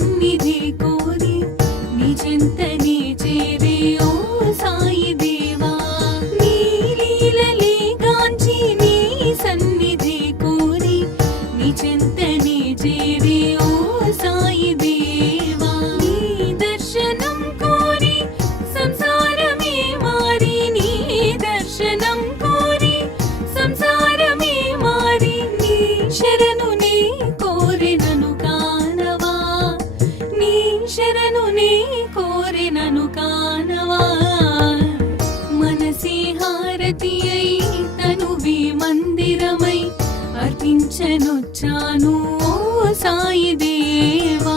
సన్నిధి స్థుతించనొచ్చాను ఓ సాయి దేవా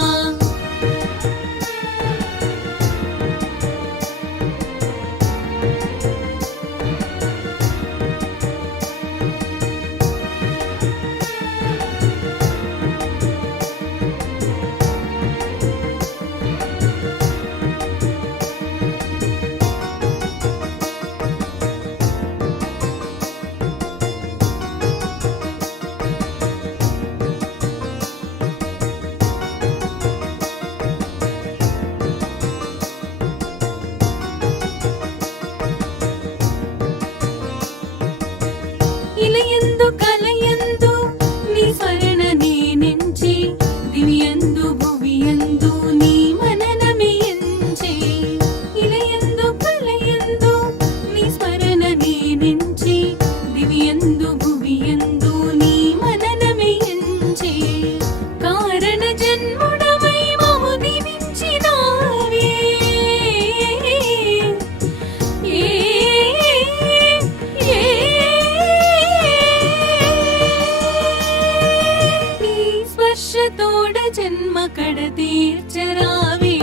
జన్మ కడ తీర్చరావే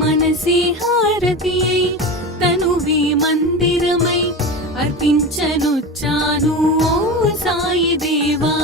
మనసి హారతి తనువి మందిరమై అర్పించనుచ్చాను ఓ సాయి దేవా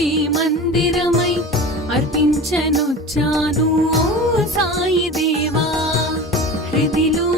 శ్రీ మందిరమై అర్పించను అర్పించనొచ్చాను సాయి దేవా హృదిలో